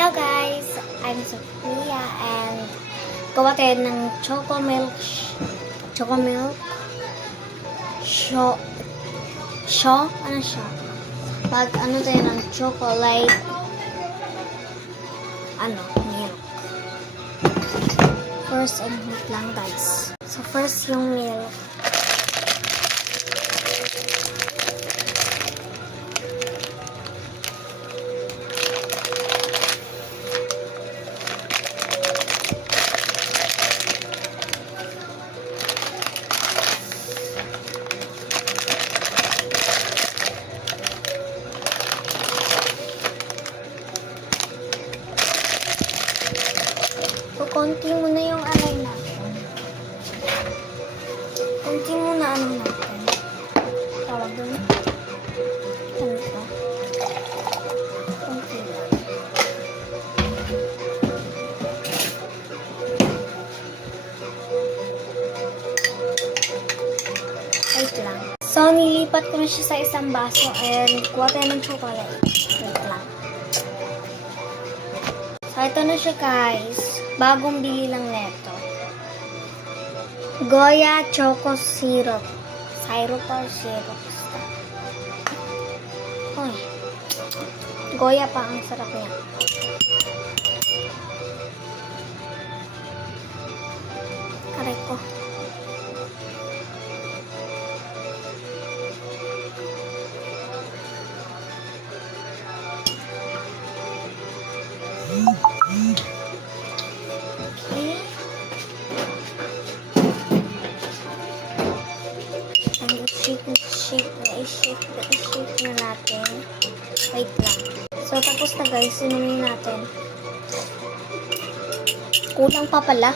Hello guys, I'm Sophia and gawa tayo ng choco milk, ano siya? Ano tayo ng chocolate, milk. First, milk lang guys. So first yung milk. So, konti muna yung alay natin. Konti muna natin. Tawag doon. Ano ito? Konti lang. Wait lang. So, nilipat ko na siya sa isang baso and kuha tayo ng chocolate. Wait lang. So, ito na siya guys. Bagong bili lang neto. Goya Choco Syrup. Syrup or syrup? Uy. Goya pa. Ang sarap niya. Aray ko. I-shake na natin. Wait lang. So, tapos na guys. Inumin natin. Kulang pa pala.